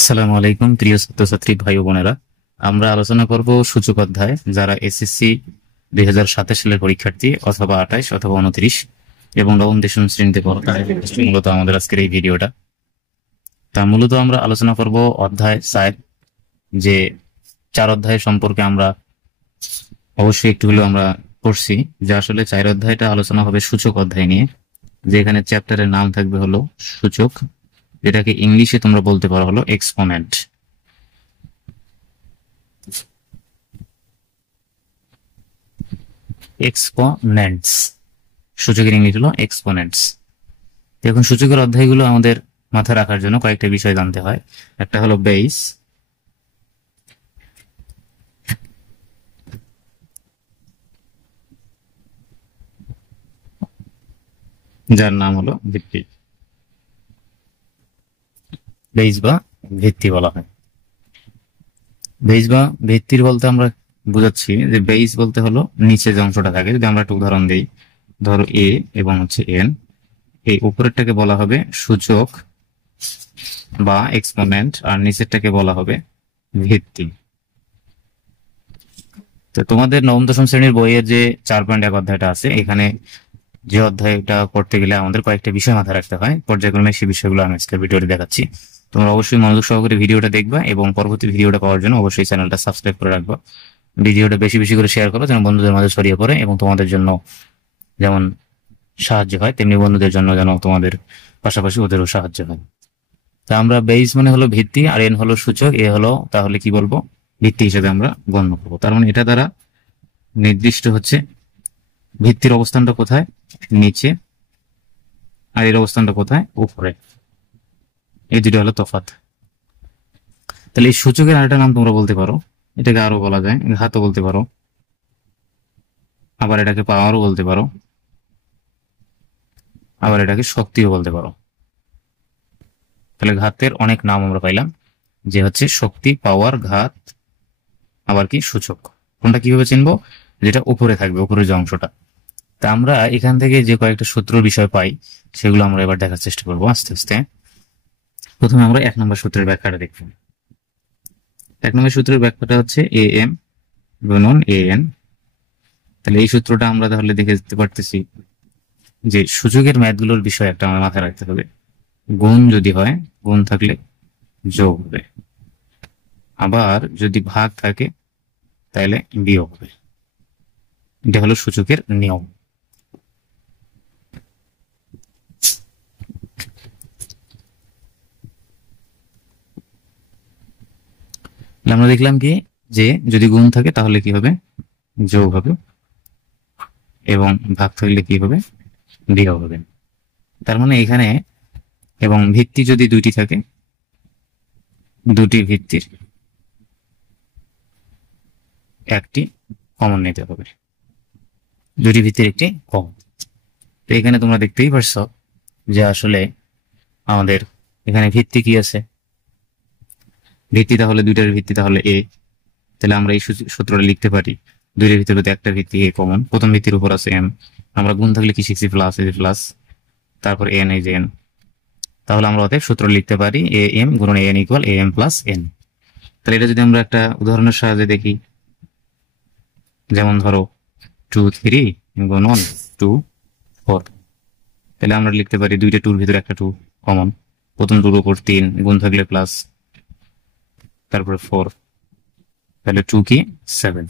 আসসালামু আলাইকুম প্রিয় ছাত্রছাত্রী ভাই ও বোনেরা। আমরা আলোচনা করব সূচক অধ্যায়, যারা এসএসসি 2027 সালের পরীক্ষার্থী অথবা 28 অথবা 29 এবং নবম দশম শ্রেণীতে পড়ো তাদের ক্ষেত্রে মূলত আমাদের আজকের এই ভিডিওটা। তা মূলত আমরা আলোচনা করব অধ্যায় 4, যে 4 অধ্যায় সম্পর্কে আমরা অবশ্যই একটু হলেও আমরা পড়ছি, যে আসলে 4 অধ্যায়টা আলোচনা হবে সূচক অধ্যায় নিয়ে, যেখানে চ্যাপ্টারের নাম থাকবে হলো সূচক, যেটাকে ইংলিশে তোমরা বলতে পারো হলো এক্সপোনেন্ট। এক্সপোনেন্টস, সূচকের ইংলিশ হলো এক্সপোনেন্টস। এখন সূচকের অধ্যায়গুলো আমাদের মাথায় রাখার জন্য কয়েকটা বিষয় জানতে হয়। একটা হলো বেস, যার নাম হলো ভিত্তি। বেস বা ভিত্তি বলা হয়। বেস বা ভিত্তির বলতে আমরা বুঝাচ্ছি যে বেস বলতে হলো নিচে যে অংশটা থাকে। যদি আমরা একটা উদাহরণ দিই, ধরো এ এবং হচ্ছে এন, এই উপরেরটাকে বলা হবে সূচক বা এক্সপোনেন্ট, আর নিচেরটাকে বলা হবে ভিত্তি। তো তোমাদের নবম দশম শ্রেণীর বইয়ের যে 4.1 অধ্যায়টা আছে, এখানে যে অধ্যায়টা করতে গেলে আমাদের কয়েকটা বিষয় মাথায় রাখতে হয়, পর্যায়ক্রমে সেই বিষয়গুলো আমি আজকের ভিডিওতে দেখাচ্ছি। তোমরা অবশ্যই মনোযোগ সহকারে ভিডিওটা দেখবা এবং পরবর্তী ভিডিওটা পাওয়ার জন্য অবশ্যই চ্যানেলটা সাবস্ক্রাইব করে রাখবা। ভিডিওটা বেশি বেশি করে শেয়ার করো, যেন বন্ধুদের মাঝে ছড়িয়ে পড়ে এবং তোমাদের জন্য যেমন সাহায্য হয়, তেমনি বন্ধুদের জন্য যেন তোমাদের পাশাপাশি ওদেরও সাহায্য হয়। তা আমরা বেস মানে হলো ভিত্তি, আর এন হলো সূচক, এ হলো তাহলে কি বলবো ভিত্তি হিসেবে আমরা গণ্য করবো। তার মানে এটা দ্বারা নির্দিষ্ট হচ্ছে ভিত্তির অবস্থানটা কোথায়, নিচে, আর এর অবস্থানটা কোথায়, উপরে। এই দুটো হলো তফাৎ। তাহলে এই সূচকের আরেকটা নাম তোমরা বলতে পারো, এটাকে আরো বলা যায় ঘাতও বলতে পারো, আবার এটাকে পাওয়ারও বলতে পারো, আবার এটাকে শক্তিও বলতে পারো। তাহলে ঘাতের অনেক নাম আমরা পাইলাম, যে হচ্ছে শক্তি, পাওয়ার, ঘাত, আবার কি সূচক। কোনটা কিভাবে চিনবো? যেটা উপরে থাকবে, উপরের যে অংশটা। তা আমরা এখান থেকে যে কয়েকটা সূত্র বিষয় পাই, সেগুলো আমরা এবার দেখার চেষ্টা করবো আস্তে আস্তে। প্রথমে আমরা 1 নম্বর সূত্রের ব্যাখ্যাটা দেখব। 1 নম্বর সূত্রের ব্যাখ্যাটা হচ্ছে এ এম গুণন এ এন। তাহলে এই সূত্রটা আমরা তাহলে দেখে যেতে পারতেছি যে সূচকের ম্যাথগুলোর বিষয় একটা আমাদের মাথায় রাখতে হবে। গুণ যদি হয়, গুণ থাকলে যোগ হবে, আবার যদি ভাগ থাকে তাহলে বিয়োগ হবে। এটা হলো সূচকের নিয়ম। আমরা দেখলাম কি, যে যদি গুণ থাকে তাহলে কি হবে, যোগ হবে, এবং ভাগ থাকলে কি হবে, বিয়োগ হবে। তার মানে এখানে এবং ভিত্তি যদি দুইটি থাকে, দুটি ভিত্তির একটি কমন নিতে হবে, দুটি ভিত্তির একটি কমন। তো এখানে তোমরা দেখতেই পারছো যে আসলে আমাদের এখানে ভিত্তি কি আছে, ভিত্তি তাহলে দুইটার ভিত্তি তাহলে এ। তাহলে আমরা এই সূত্রটা লিখতে পারি, দুইটার ভিত্তির মধ্যে একটা ভিত্তি এ কমন, প্রথম ভিত্তির উপর আছে এম। আমরা গুণ থাকলে কি শিখছি, প্লাস, এই যে প্লাস, তারপর এন, এই যে এন। তাহলে আমরা অতএব সূত্র লিখতে পারি এ এম গুণন N equal A M plus N. তাহলে এটা যদি আমরা একটা উদাহরণের সাহায্যে দেখি, যেমন ধরো 2 3 গুণন 2 4, তাহলে আমরা লিখতে পারি দুইটা টুর ভিতরে একটা 2 কমন, প্রথম টুর উপর 3 গুণ থাকলে প্লাস, তারপরে 4, তাহলে 2 কি 7।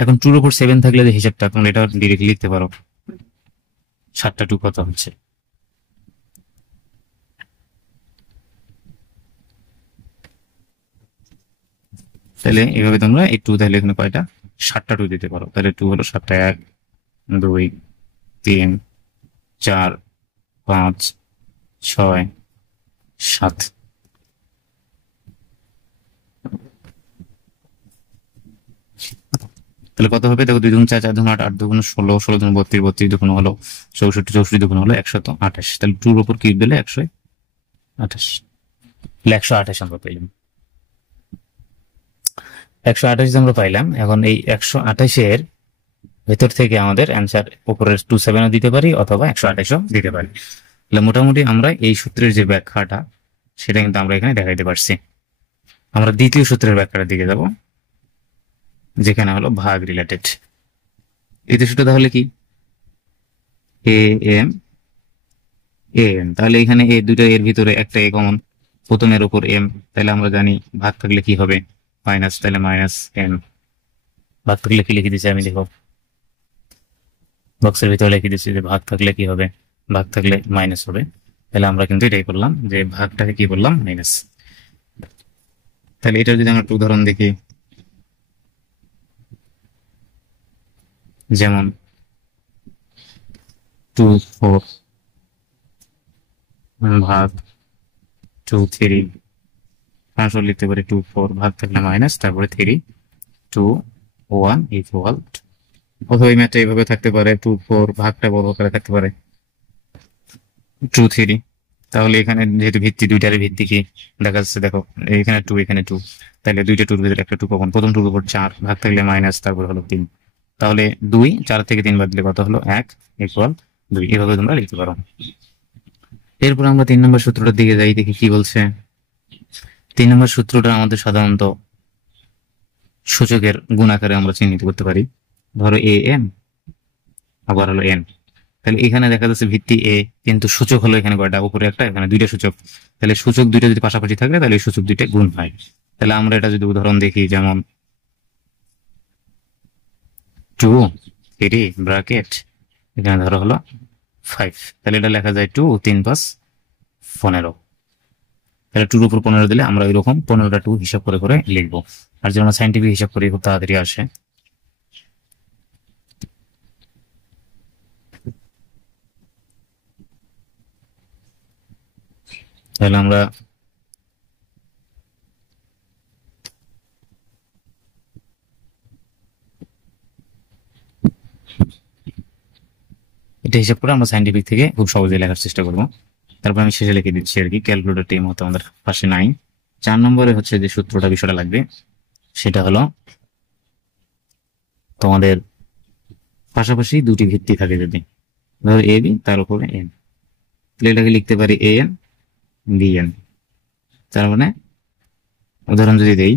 এখন 2 এর উপর 7 থাকলে যে হিসাবটা, তোমরা এটা ডিরেক্টলি লিখতে পারো 7টা 2 কত হচ্ছে। তাহলে এইভাবে তোমরা এই 2 তাহলে এখানে কয়টা, 7টা 2 দিতে পারো। তাহলে 2 হলো 7টা, 1 2 3 4 5 6 7। তাহলে কত হবে দেখো, 2 দুগুণ 4 4 দুগুণ 8 8 দুগুণ 16 16 দুগুণ 32 32 দুগুণ হলো 64 64 দুগুণ হলো 128। তাহলে 2 এর উপর কিউব দিলে 128, তাহলে 128 আমরা পাইলাম। 128 আমরা পাইলাম। এখন এই 128 এর ভেতর থেকে আমাদের অ্যান্সার উপরের 27ও দিতে পারি অথবা 128ও দিতে পারি। তাহলে মোটামুটি আমরা এই সূত্রের যে ব্যাখ্যাটা সেটা কিন্তু আমরা এখানে দেখাইতে পারছি। আমরা দ্বিতীয় সূত্রের ব্যাখ্যাটার দিকে যাব, যেখানে হলো ভাগ রিলেটেড। দ্বিতীয় সূত্র তাহলে কি, এ এম এ এম, তাহলে এখানে এই দুটো এর ভিতরে একটা এ কমন, প্রথমের উপর এম, তাহলে আমরা জানি ভাগ থাকলে কি হবে মাইনাস, তাহলে মাইনাস এম। ভাগ থাকলে কি লিখে দিচ্ছি আমি, দেখো বক্সের ভিতরে লিখে দিচ্ছি যে ভাগ থাকলে কি হবে, ভাগ থাকলে মাইনাস হবে। তাহলে আমরা কিন্তু এটাই করলাম যে ভাগটাকে কি করলাম, মাইনাস। তাহলে এটার যদি আমরা একটা উদাহরণ দেখি, যেমন 2 4 ভাগ 2 3, আসলে লিখতে পারি 2 4 ভাগ থাকলে মাইনাস, তারপরে 3 2 1 ইকুয়াল, অথবা এই ম্যাথটা এইভাবে থাকতে পারে, 2 4 ভাগটা বড় করে থাকতে পারে 2 3। তাহলে এখানে যেহেতু ভিত্তি দুইটারই ভিত্তি কি দেখা যাচ্ছে, দেখো এখানে 2 এখানে 2, তাহলে দুইটা 2 এর ভিতরে একটা 2 কখন, প্রথম 2 এর উপর 4 ভাগ থাকলে মাইনাস, তারপর হলো 3, তাহলে 2 4 থেকে 3 বাদ দিলে কত হলো 1 ইকুয়াল 2, এভাবে তোমরা লিখতে পারো। এরপর আমরা 3 নম্বর সূত্রটার দিকে যাই, দেখি কি বলছে। 3 নম্বর সূত্রটা আমাদের সাধারণত সূচকের গুণ আকারে আমরা চিহ্নিত করতে পারি। ধরো এ এম আবার হলো এন, তাহলে এখানে দেখা যাচ্ছে ভিত্তি এ, কিন্তু সূচক হলো এখানে কয়টা, উপরে একটা, এখানে দুইটা সূচক। তাহলে সূচক দুইটা যদি পাশাপাশি থাকে তাহলে এই সূচক দুইটা গুণ হয়। তাহলে আমরা এটা যদি উদাহরণ দেখি, যেমন 2 3 ব্র্যাকেট এখানে ধরো হলো 5, তাহলে এটা লেখা যায় 2 3 5 15। তাহলে 2 এর উপর 15 দিলে আমরা এরকম 15টা 2 হিসাব করে করে লিখবো। আর যদি আমরা সাইন্টিফিক হিসাব করি খুব তাড়াতাড়ি আসে। তাহলে আমরা এটা হিসাব করে আমরা সাইন্টিফিক থেকে খুব সহজে লেখার চেষ্টা করবো। তারপর আমি শেষে লিখে দিচ্ছি আর কি, ক্যালকুলেটর টিম হতো আমাদের পাশে নাই। 4 নম্বরে হচ্ছে যে সূত্রটা বিষয়টা লাগবে, সেটা হলো তোমাদের পাশাপাশি দুটি ভিত্তি থাকে, যদি ধরো এ বি তার উপরে এন, তাহলে এটাকে লিখতে পারি এ এন বি এন। তার মানে উদাহরণ যদি দেই,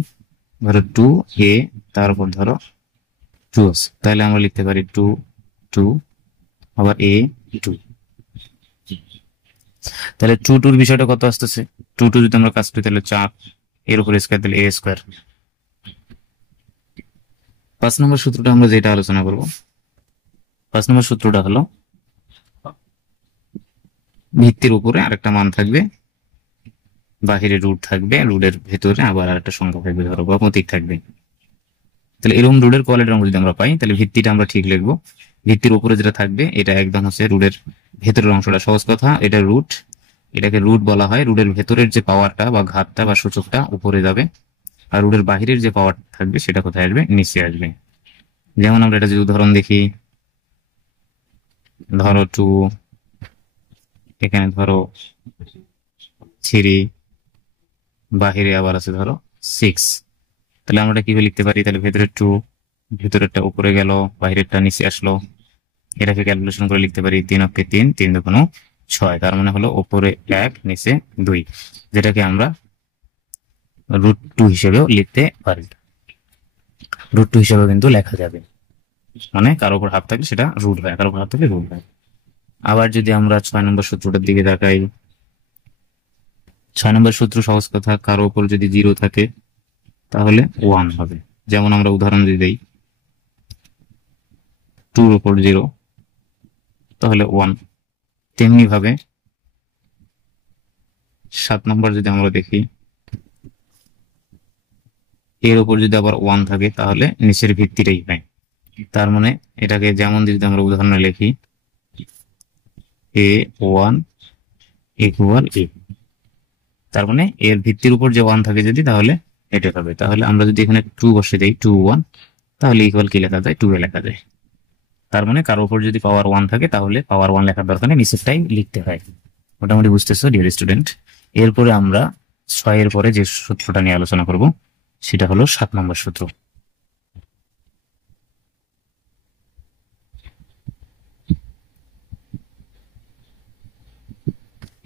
ধরো 2 এ তার উপর ধরো 2 আছে, তাহলে আমরা লিখতে পারি 2 2 আবার এ 2। তাহলে 2 2 এর বিষয়টা কত আসতেছে, 2 2 যদি আমরা কাজ করি তাহলে 4, এর উপর স্কয়ার তাহলে এ স্কয়ার। 5 নম্বর সূত্রটা আমরা যেটা আলোচনা করব, 5 নম্বর সূত্রটা হলো ভিত্তির উপরে আরেকটা মান থাকবে, বাহিরে রুট থাকবে, রুটের ভেতরে আবার আরেকটা সংখ্যা থাকবে, ধরো বা প্রতীক থাকবে। তাহলে এরকম রুটের কোয়ালিটির অঙ্ক যদি আমরা পাই তাহলে ভিত্তিটা আমরা ঠিক লিখবো। ভিত্তির উপরে যেটা থাকবে এটা একদম হচ্ছে রুটের ভেতরের অংশটা, সহজ কথা এটা রুট, এটাকে রুট বলা হয়। রুটের ভেতরের যে পাওয়ারটা বা ঘাতটা বা সূচকটা উপরে যাবে, আর রুটের বাহিরের যে পাওয়ার থাকবে সেটা কোথায় আসবে, নিচে আসবে। যেমন আমরা এটা যদি উদাহরণ দেখি, ধরো 2 এখানে ধরো 3, বাহিরে আবার আছে ধরো 6, তাহলে আমরা কিভাবে লিখতে পারি, তাহলে ভেতরের 2 ভেতরেরটা উপরে গেল, বাহিরেরটা নিচে আসলো, এটাকে ক্যালকুলেশন করে লিখতে পারি 3 অক্ষে 3 3 দুগুণ 6, তার মানে হলো উপরে 1 নিচে 2, যেটাকে আমরা √2 হিসেবেও লিখতে পারি। √2 হিসেবে কিন্তু লেখা যাবে, মানে কারো উপর হাফ থাকলে সেটা রুট হয়, কারো উপর হাফ থাকলে রুট হয়। আবার যদি আমরা 6 নম্বর সূত্রটার দিকে তাকাই, 6 নম্বর সূত্র সহজ কথা, কারো উপর যদি 0 থাকে তাহলে 1 হবে। যেমন আমরা উদাহরণ যদি দেই, 2 এর উপর 0 তাহলে 1। তেমনি ভাবে 7 নম্বর যদি আমরা দেখি, এর উপর যদি আবার 1 থাকে তাহলে নিচের ভিত্তিটাই হয়। তার মানে এটাকে যেমন যদি আমরা উদাহরণে লিখি, a1 ইকুয়াল a, তার মানে এর ভিত্তির উপর যে 1 থাকে যদি তাহলে এটা হবে। তাহলে আমরা যদি এখানে 2 বসে দেই 2 1, তাহলে ইকুয়াল কি লেখা যায়, 2 এ লেখা যায়। তার মানে কারোর উপর যদি পাওয়ার 1 থাকে তাহলে পাওয়ার 1 লেখার দরকার নেই, নিচেরটাই লিখতে হয়। মোটামুটি বুঝতেছো ডিয়ার স্টুডেন্ট। এরপরে আমরা 6 এর পরে যে সূত্রটা নিয়ে আলোচনা করব সেটা হলো 7 নম্বর সূত্র।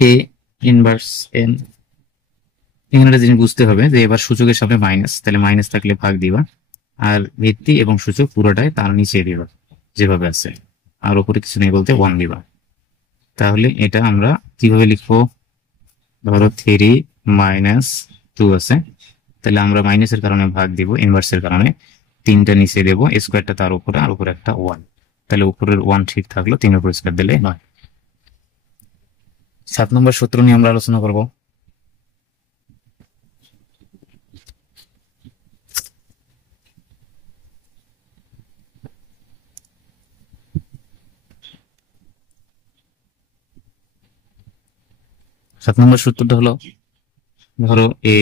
A inverse N. এখানে একটা জিনিস বুঝতে হবে যে এবার সূচকের সামনে মাইনাস, তাহলে মাইনাস থাকলে ভাগ দিবা, আর ভিত্তি এবং সূচক পুরোটাই তার নিচে দিবা যেভাবে আছে, আর উপরে কিছু নেই বলতে 1 দিবা। তাহলে এটা আমরা কিভাবে লিখবো, ধরো 3 - 2 আছে, তাহলে আমরা মাইনাসের কারণে ভাগ দিব, ইনভার্সের কারণে 3টা নিচে দেবো, স্কোয়ারটা তার উপরে, আর উপরে একটা 1, তাহলে উপরের 1 ঠিক থাকলো, 3 উপর স্কোয়ার দিলে 9। 7 নম্বর সূত্র নিয়ে আমরা আলোচনা করব। সাত নম্বর সূত্রটা হলো, ধরো এ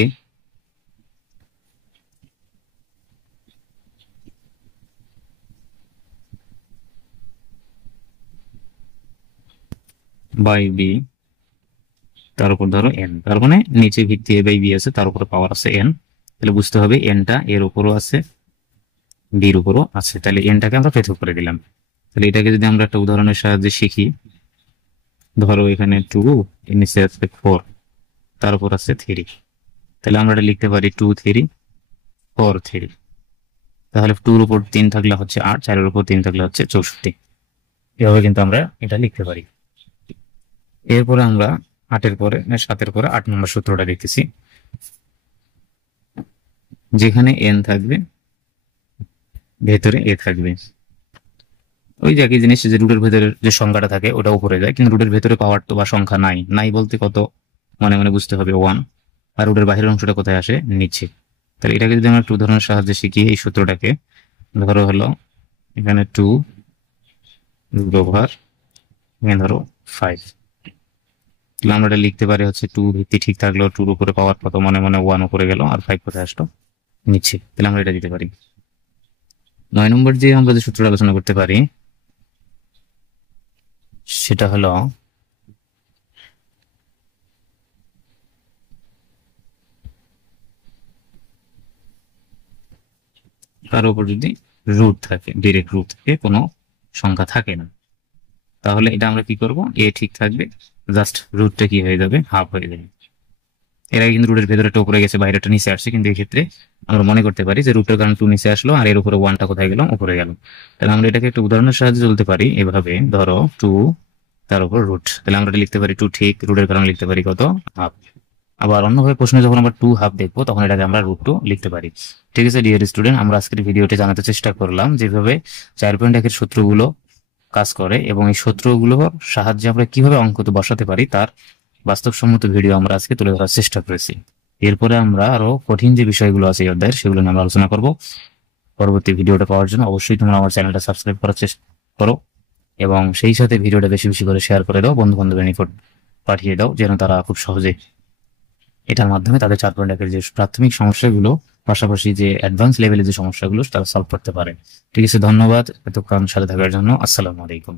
বাই বি, তার উপর ধরো এন, তার মানে নিচে ভিত্তি এ বাই বি আছে, তার উপরে পাওয়ার আছে এন, তাহলে বুঝতে হবে এনটা এর উপরও আছে বির উপরও আছে, তাহলে এনটাকে আমরা পৃথক করে দিলাম। তাহলে এটাকে যদি আমরা একটা উদাহরণের সাহায্যে শিখি, ধরো এখানে 2, এর নিচে আছে 4, তার উপর আছে 3, তাহলে আমরা এটা লিখতে পারি 2 3 4 3। তাহলে 2 এর উপর 3 থাকলে হচ্ছে 8, 4 এর উপর 3 থাকলে হচ্ছে 64। এভাবে কিন্তু আমরা এটা লিখতে পারি। এরপরে আমরা 8 এর পরে 7 এর পরে 8 নম্বর সূত্রটা দেখতেছি, যেখানে এন থাকবে ভেতরে এ থাকবে। ওই যে একই জিনিস, যে রুটের ভেতরে যে সংখ্যাটা থাকে ওটা উপরে যায়, কিন্তু রুটের ভেতরে পাওয়ার তো বা সংখ্যা নাই, নাই বলতে কত, মনে মনে বুঝতে হবে 1, আর রুটের বাইরের অংশটা কোথায় আসে, নিচে। তাহলে এটাকে যদি আমরা একটু উদাহরণের সাহায্যে শিখি, এই সূত্রটাকে ধরো হলো এখানে 2 রুট ওভার এখানে ধরো 5, তাহলে আমরা এটা লিখতে পারি হচ্ছে 2 ভিত্তি ঠিক থাকলো, 2 এর উপরে পাওয়ার কত, মনে মনে 1 উপরে গেল, আর 5 কোথায় আসলো, নিচে। তাহলে আমরা এটা দিতে পারি। 9 নম্বর যে আমরা যে সূত্রটা আলোচনা করতে পারি সেটা হলো, তার উপর যদি রুট থাকে, ডিরেক্ট রুট থাকে, কোনো সংখ্যা থাকে না, তাহলে এটা আমরা কি করব, এ ঠিক থাকবে, জাস্ট রুটটা কি হয়ে যাবে, হাফ হয়ে যাবে। এর আগে কিন্তু রুটের ভেতরেটা উপরে গেছে, বাইরেটা নিচে আসছে, কিন্তু এই ক্ষেত্রে আমরা মনে করতে পারি যে রুটের কারণে 2 নিচে আসলো, আর এর উপরে 1টা কোথায় গেল, উপরে গেল। তাহলে আমরা এটাকে একটা উদাহরণের সাহায্যে চলতে পারি এভাবে, ধরো 2 তার উপর রুট, তাহলে আমরা এটা লিখতে পারি 2 ঠিক, রুটের কারণে লিখতে পারি কত, হাফ। আবার অন্যভাবে প্রশ্নে যখন আমরা 2 হাফ দেখবো, তখন এটাকে আমরা √2 লিখতে পারি। ঠিক আছে ডিয়ার স্টুডেন্ট, আমরা আজকের ভিডিওতে জানাতে চেষ্টা করলাম যেভাবে 4.1 এর সূত্রগুলো কাজ করে, এবং এই সূত্রগুলোর সাহায্যে আমরা কিভাবে অঙ্কতে বসাতে পারি তার বাস্তবসম্মত ভিডিও আমরা আজকে তুলে ধরার চেষ্টা করেছি। এরপরে আমরা আরো কঠিন যে বিষয়গুলো আছে এই অধ্যায়ের, সেগুলো নিয়ে আমরা আলোচনা করব। পরবর্তী ভিডিওটা পাওয়ার জন্য অবশ্যই তোমরা আমার চ্যানেলটা সাবস্ক্রাইব করার চেষ্টা করো, এবং সেই সাথে ভিডিওটা বেশি বেশি করে শেয়ার করে দাও, বন্ধু বান্ধবের নিকট পাঠিয়ে দাও, যেন তারা খুব সহজে এটার মাধ্যমে তাদের 4.1 এর যে প্রাথমিক সমস্যাগুলো, পাশাপাশি যে অ্যাডভান্স লেভেলের যে সমস্যাগুলো, তারা সলভ করতে পারে। ঠিক আছে, ধন্যবাদ এতক্ষণ সাথে থাকার জন্য। আসসালামু আলাইকুম।